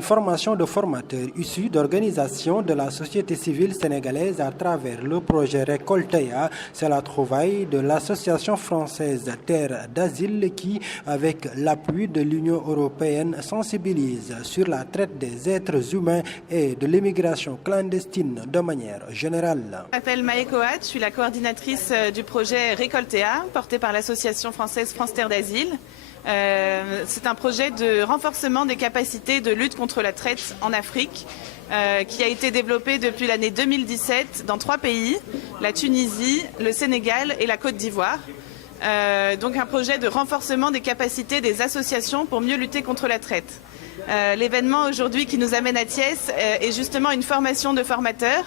Une formation de formateurs issus d'organisations de la société civile sénégalaise à travers le projet Récoltea. C'est la trouvaille de l'association française Terre d'Asile qui, avec l'appui de l'Union européenne, sensibilise sur la traite des êtres humains et de l'immigration clandestine de manière générale. Je m'appelle Maë Coat, je suis la coordinatrice du projet Récoltea, porté par l'association française France Terre d'Asile. C'est un projet de renforcement des capacités de lutte contre la traite en Afrique qui a été développé depuis l'année 2017 dans 3 pays, la Tunisie, le Sénégal et la Côte d'Ivoire. Donc un projet de renforcement des capacités des associations pour mieux lutter contre la traite. L'événement aujourd'hui qui nous amène à Thiès est justement une formation de formateurs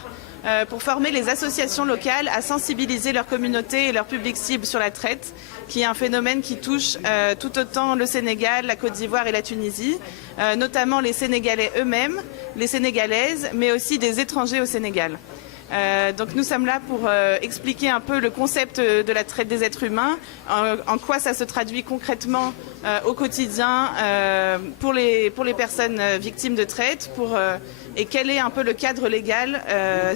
pour former les associations locales à sensibiliser leur communauté et leur public cible sur la traite, qui est un phénomène qui touche tout autant le Sénégal, la Côte d'Ivoire et la Tunisie, notamment les Sénégalais eux-mêmes, les Sénégalaises, mais aussi des étrangers au Sénégal. Donc nous sommes là pour expliquer un peu le concept de la traite des êtres humains, en quoi ça se traduit concrètement au quotidien pour les personnes victimes de traite, et quel est un peu le cadre légal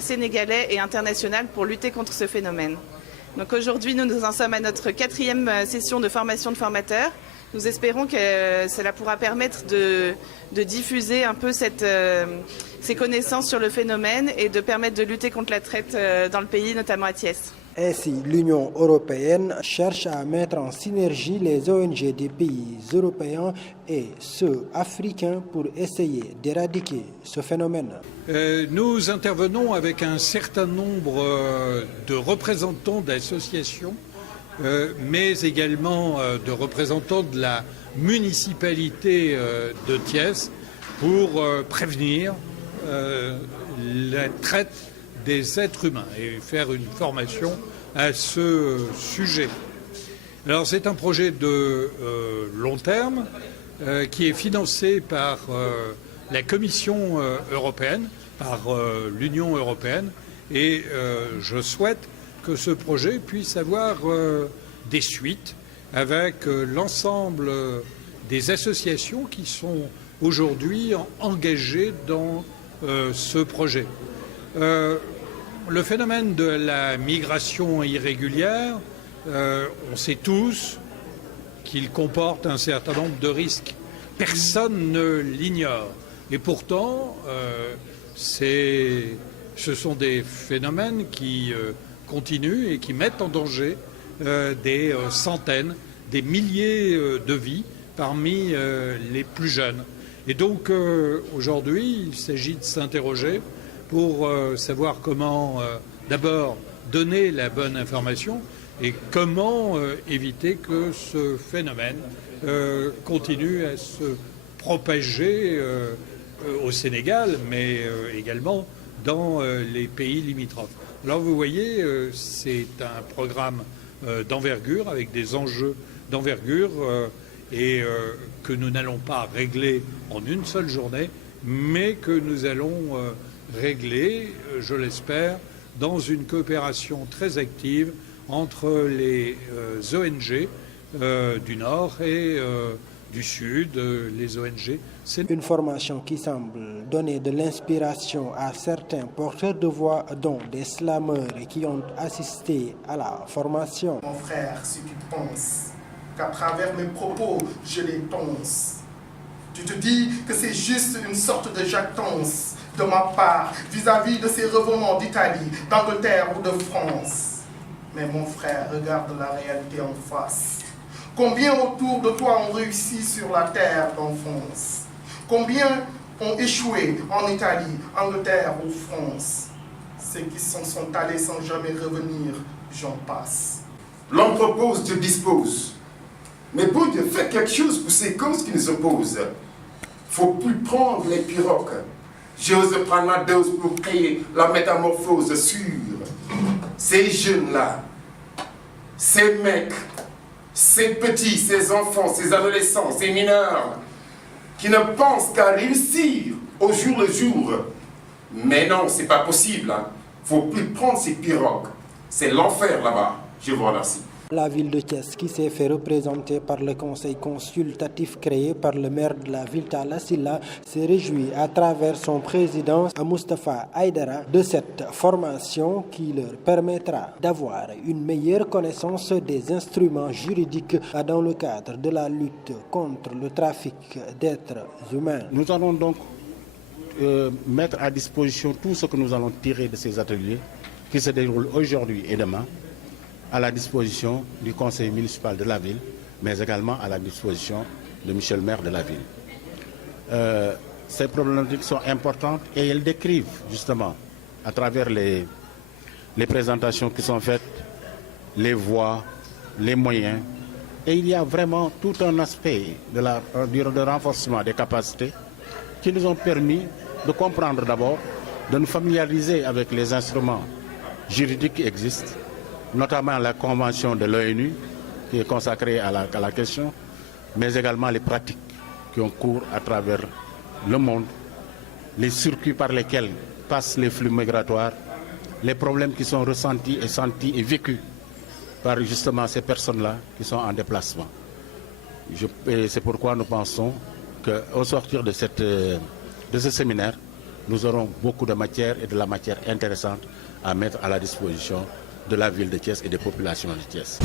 sénégalais et international pour lutter contre ce phénomène. Donc aujourd'hui, nous en sommes à notre 4e session de formation de formateurs. Nous espérons que cela pourra permettre de diffuser un peu ces connaissances sur le phénomène et de permettre de lutter contre la traite dans le pays, notamment à Thiès. Ainsi, l'Union européenne cherche à mettre en synergie les ONG des pays européens et ceux africains pour essayer d'éradiquer ce phénomène. Nous intervenons avec un certain nombre de représentants d'associations, mais également de représentants de la municipalité de Thiès pour prévenir la traite des êtres humains et faire une formation à ce sujet. Alors c'est un projet de long terme qui est financé par la Commission européenne, par l'Union européenne, et je souhaite que ce projet puisse avoir des suites avec l'ensemble des associations qui sont aujourd'hui engagées dans ce projet. Le phénomène de la migration irrégulière, on sait tous qu'il comporte un certain nombre de risques. Personne ne l'ignore. Et pourtant, ce sont des phénomènes qui continuent et qui mettent en danger des centaines, des milliers de vies parmi les plus jeunes. Et donc aujourd'hui, il s'agit de s'interroger pour savoir comment d'abord donner la bonne information et comment éviter que ce phénomène continue à se propager au Sénégal, mais également dans les pays limitrophes. Alors vous voyez, c'est un programme d'envergure, avec des enjeux d'envergure, et que nous n'allons pas régler en une seule journée, mais que nous allons régler, je l'espère, dans une coopération très active entre les ONG du Nord et du Sud, les ONG. C'est une formation qui semble donner de l'inspiration à certains porteurs de voix, dont des slameurs qui ont assisté à la formation. Mon frère, si tu penses qu'à travers mes propos, je les tonce, tu te dis que c'est juste une sorte de jactance de ma part vis-à-vis de ces revenants d'Italie, d'Angleterre ou de France. Mais mon frère, regarde la réalité en face. Combien autour de toi ont réussi sur la terre d'enfance? Combien ont échoué en Italie, Angleterre ou France? Ceux qui s'en sont allés sans jamais revenir, j'en passe. L'homme propose, Dieu dispose. Mais bon Dieu, fais quelque chose pour ces causes qui nous opposent. Faut plus prendre les pirogues. J'ose prendre ma dose pour créer la métamorphose sur ces jeunes-là, ces mecs, ces petits, ces enfants, ces adolescents, ces mineurs, qui ne pensent qu'à réussir au jour le jour. Mais non, c'est pas possible. Faut plus prendre ces pirogues. C'est l'enfer là-bas. Je vous remercie. La ville de Thiès, qui s'est fait représenter par le conseil consultatif créé par le maire de la ville Talla Sylla, s'est réjoui à travers son président Moustapha Aïdara de cette formation qui leur permettra d'avoir une meilleure connaissance des instruments juridiques dans le cadre de la lutte contre le trafic d'êtres humains. Nous allons donc mettre à disposition tout ce que nous allons tirer de ces ateliers qui se déroulent aujourd'hui et demain à la disposition du conseil municipal de la ville, mais également à la disposition de Michel le maire de la ville. Ces problématiques sont importantes et elles décrivent justement à travers les présentations qui sont faites, les voies, les moyens. Et il y a vraiment tout un aspect du renforcement des capacités qui nous ont permis de comprendre d'abord, de nous familiariser avec les instruments juridiques qui existent, notamment la convention de l'ONU qui est consacrée à la question, mais également les pratiques qui ont cours à travers le monde, les circuits par lesquels passent les flux migratoires, les problèmes qui sont ressentis et sentis et vécus par justement ces personnes-là qui sont en déplacement. Et c'est pourquoi nous pensons qu'au sortir de ce séminaire, nous aurons beaucoup de matière et de la matière intéressante à mettre à la disposition de la ville de Thiès et des populations de Thiès.